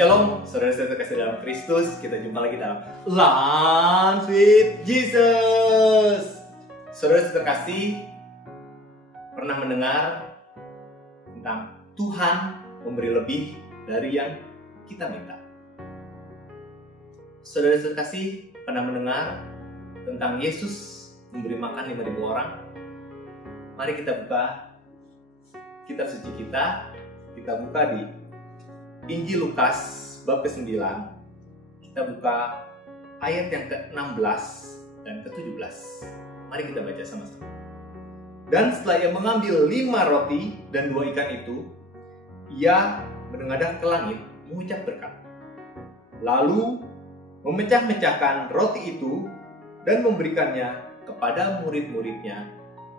Shalom, saudara-saudara terkasih dalam Kristus. Kita jumpa lagi dalam Lunch with Jesus. Saudara-saudara terkasih, pernah mendengar tentang Tuhan memberi lebih dari yang kita minta? Saudara-saudara terkasih, pernah mendengar tentang Yesus memberi makan 5.000 orang? Mari kita buka kitab suci kita buka di Injil Lukas bab ke-9. Kita buka ayat yang ke-16 dan ke-17. Mari kita baca sama-sama. Dan setelah ia mengambil 5 roti dan 2 ikan itu, ia menengadah ke langit mengucap berkat. Lalu memecah-mecahkan roti itu dan memberikannya kepada murid-muridnya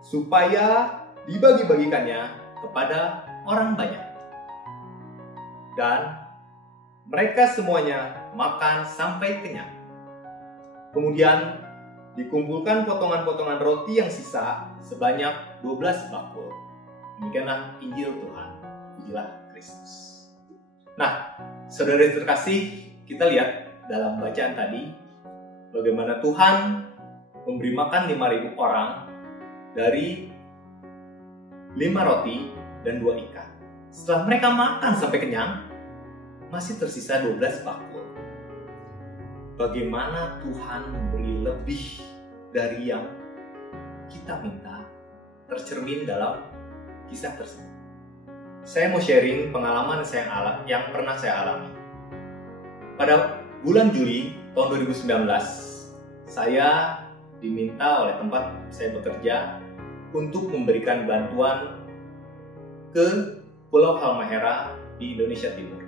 supaya dibagi-bagikannya kepada orang banyak. Dan mereka semuanya makan sampai kenyang. Kemudian dikumpulkan potongan-potongan roti yang sisa sebanyak 12 bakul. Demikianlah Injil Tuhan. Pujilah Kristus. Nah, saudara terkasih, kita lihat dalam bacaan tadi bagaimana Tuhan memberi makan 5.000 orang dari 5 roti dan 2 ikan. Setelah mereka makan sampai kenyang, masih tersisa 12 bakul. Bagaimana Tuhan memberi lebih dari yang kita minta, tercermin dalam kisah tersebut. Saya mau sharing pengalaman yang pernah saya alami. Pada bulan Juli tahun 2019, saya diminta oleh tempat saya bekerja untuk memberikan bantuan ke Pulau Halmahera di Indonesia Timur.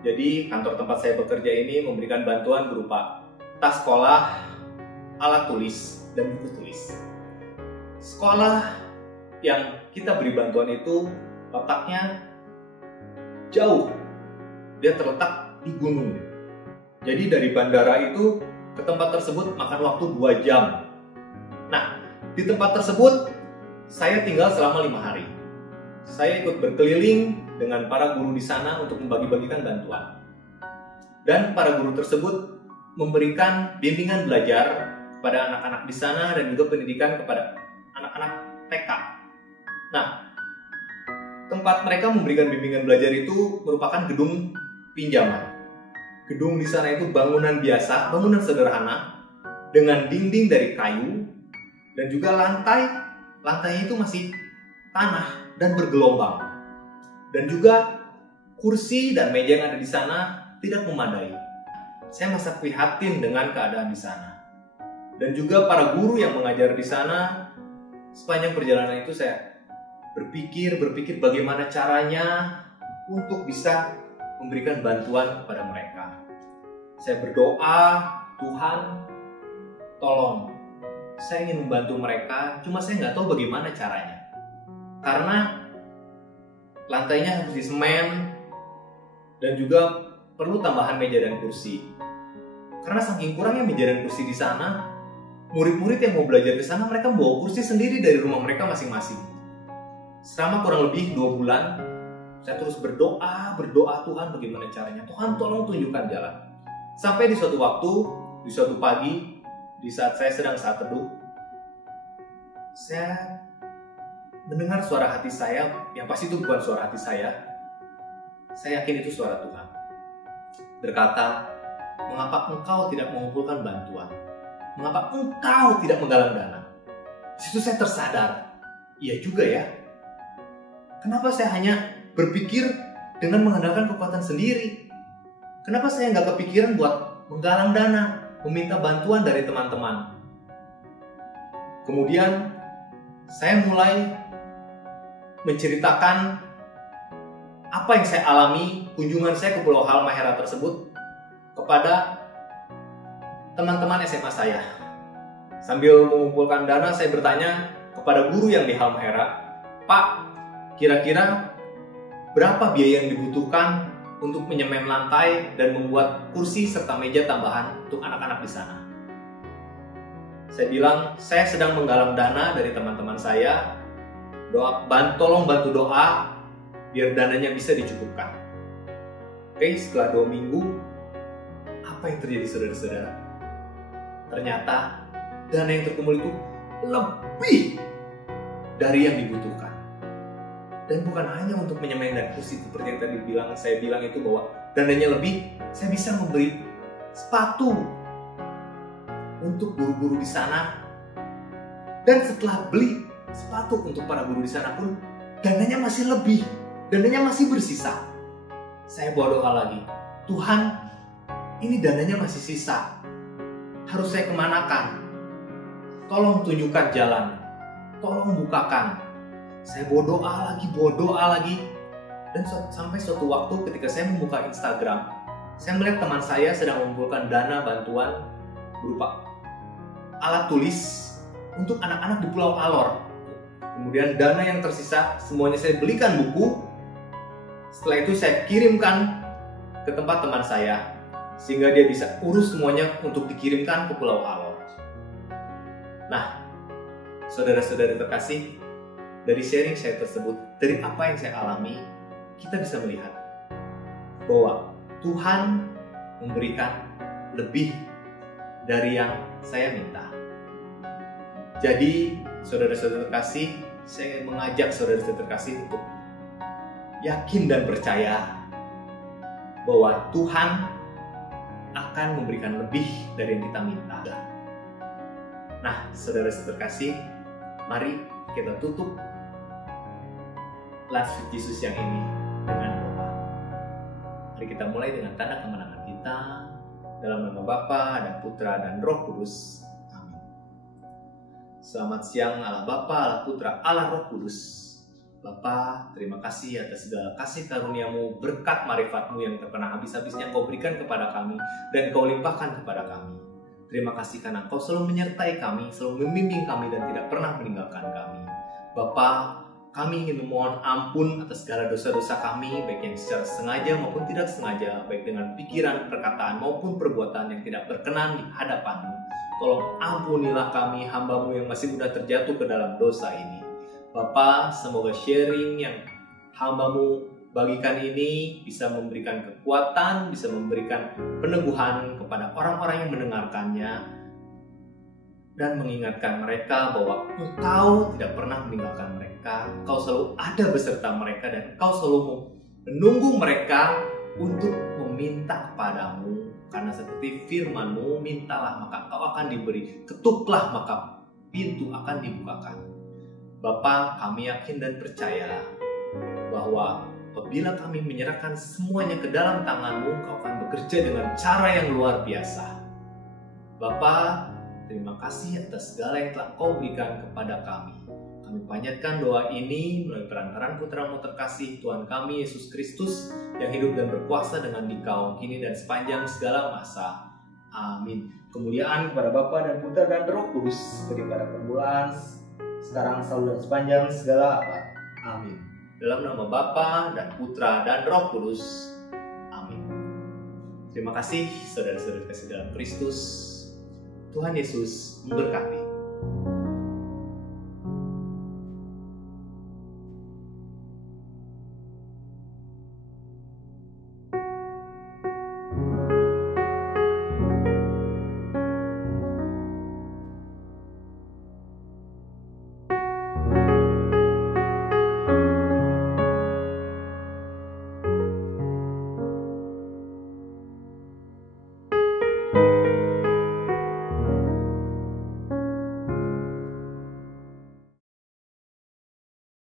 Jadi kantor tempat saya bekerja ini memberikan bantuan berupa tas sekolah, alat tulis, dan buku tulis. Sekolah yang kita beri bantuan itu letaknya jauh. Dia terletak di gunung. Jadi dari bandara itu ke tempat tersebut makan waktu 2 jam. Nah, di tempat tersebut saya tinggal selama 5 hari. Saya ikut berkeliling dengan para guru di sana untuk membagi-bagikan bantuan. Dan para guru tersebut memberikan bimbingan belajar kepada anak-anak di sana dan juga pendidikan kepada anak-anak TK. Nah, tempat mereka memberikan bimbingan belajar itu merupakan gedung pinjaman. Gedung di sana itu bangunan biasa, bangunan sederhana dengan dinding dari kayu dan juga lantainya itu masih tanah dan bergelombang. Dan juga kursi dan meja yang ada di sana tidak memadai. Saya merasa prihatin dengan keadaan di sana. Dan juga para guru yang mengajar di sana, sepanjang perjalanan itu saya berpikir bagaimana caranya untuk bisa memberikan bantuan kepada mereka. Saya berdoa, Tuhan, tolong. Saya ingin membantu mereka, cuma saya nggak tahu bagaimana caranya. Karena lantainya harus disemen dan juga perlu tambahan meja dan kursi. Karena saking kurangnya meja dan kursi di sana, murid-murid yang mau belajar di sana mereka membawa kursi sendiri dari rumah mereka masing-masing. Selama kurang lebih 2 bulan, saya terus berdoa Tuhan bagaimana caranya. Tuhan tolong tunjukkan jalan. Sampai di suatu waktu, di suatu pagi, di saat saya sedang saat teduh, saya mendengar suara hati saya, yang pasti itu bukan suara hati saya yakin itu suara Tuhan. Berkata, mengapa engkau tidak mengumpulkan bantuan? Mengapa engkau tidak menggalang dana? Di situ saya tersadar, iya juga ya. Kenapa saya hanya berpikir dengan mengandalkan kekuatan sendiri? Kenapa saya nggak kepikiran buat menggalang dana, meminta bantuan dari teman-teman? Kemudian, saya mulai menceritakan apa yang saya alami kunjungan saya ke Pulau Halmahera tersebut kepada teman-teman SMA saya. Sambil mengumpulkan dana, saya bertanya kepada guru yang di Halmahera, Pak, kira-kira berapa biaya yang dibutuhkan untuk menyemen lantai dan membuat kursi serta meja tambahan untuk anak-anak di sana? Saya bilang, saya sedang menggalang dana dari teman-teman saya. Tolong bantu doa biar dananya bisa dicukupkan. Oke, setelah 2 minggu, apa yang terjadi saudara-saudara? Ternyata dana yang terkumpul itu lebih dari yang dibutuhkan. Dan bukan hanya untuk menyemain dan kursi seperti yang tadi saya bilang itu bahwa dananya lebih, saya bisa memberi sepatu untuk guru-guru di sana. Dan setelah beli sepatu untuk para guru di sana pun, dananya masih lebih, dananya masih bersisa. Saya berdoa lagi, Tuhan, ini dananya masih sisa. Harus saya kemanakan? Tolong tunjukkan jalan, tolong bukakan. Saya berdoa lagi. Dan sampai suatu waktu ketika saya membuka Instagram, saya melihat teman saya sedang mengumpulkan dana bantuan berupa alat tulis untuk anak-anak di Pulau Alor. Kemudian dana yang tersisa semuanya saya belikan buku. Setelah itu saya kirimkan ke tempat teman saya sehingga dia bisa urus semuanya untuk dikirimkan ke Pulau Alor. Nah, saudara-saudara terkasih, dari sharing saya tersebut, dari apa yang saya alami, kita bisa melihat bahwa Tuhan memberikan lebih dari yang saya minta. Jadi, saudara-saudara terkasih, saya mengajak saudara-saudara terkasih untuk yakin dan percaya bahwa Tuhan akan memberikan lebih dari yang kita minta. Nah, saudara-saudara terkasih, mari kita tutup Life with Jesus yang ini dengan doa. Mari kita mulai dengan tanda kemenangan kita dalam nama Bapa dan Putra dan Roh Kudus. Amin. Selamat siang Allah Bapa, Allah Putra, Allah Roh Kudus. Bapa, terima kasih atas segala kasih karunia-Mu, berkat marifat-Mu yang tak pernah habis-habisnya Kau berikan kepada kami dan Kau limpahkan kepada kami. Terima kasih karena Kau selalu menyertai kami, selalu membimbing kami dan tidak pernah meninggalkan kami. Bapa, kami ingin memohon ampun atas segala dosa-dosa kami, baik yang secara sengaja maupun tidak sengaja, baik dengan pikiran, perkataan maupun perbuatan yang tidak berkenan di hadapan-Mu. Tolong ampunilah kami, hamba-Mu yang masih mudah terjatuh ke dalam dosa ini. Bapa, semoga sharing yang hamba-Mu bagikan ini bisa memberikan kekuatan, bisa memberikan peneguhan kepada orang-orang yang mendengarkannya, dan mengingatkan mereka bahwa Engkau tidak pernah meninggalkan mereka. Engkau selalu ada beserta mereka dan Engkau selalu menunggu mereka untuk meminta kepadamu. Karena seperti firman-Mu, mintalah maka Engkau akan diberi, ketuklah maka pintu akan dibukakan. Bapa, kami yakin dan percaya bahwa apabila kami menyerahkan semuanya ke dalam tangan-Mu, Engkau akan bekerja dengan cara yang luar biasa. Bapa, terima kasih atas segala yang telah Kau berikan kepada kami. Kami panjatkan doa ini melalui perantaran Putra-Mu terkasih, Tuhan kami Yesus Kristus, yang hidup dan berkuasa dengan Dikau kini dan sepanjang segala masa. Amin. Kemuliaan kepada Bapa dan Putra dan Roh Kudus, seperti pada permulaan, sekarang, selalu dan sepanjang segala abad. Amin. Dalam nama Bapa dan Putra dan Roh Kudus. Amin. Terima kasih saudara-saudara kasih dalam Kristus. Tuhan Yesus memberkati.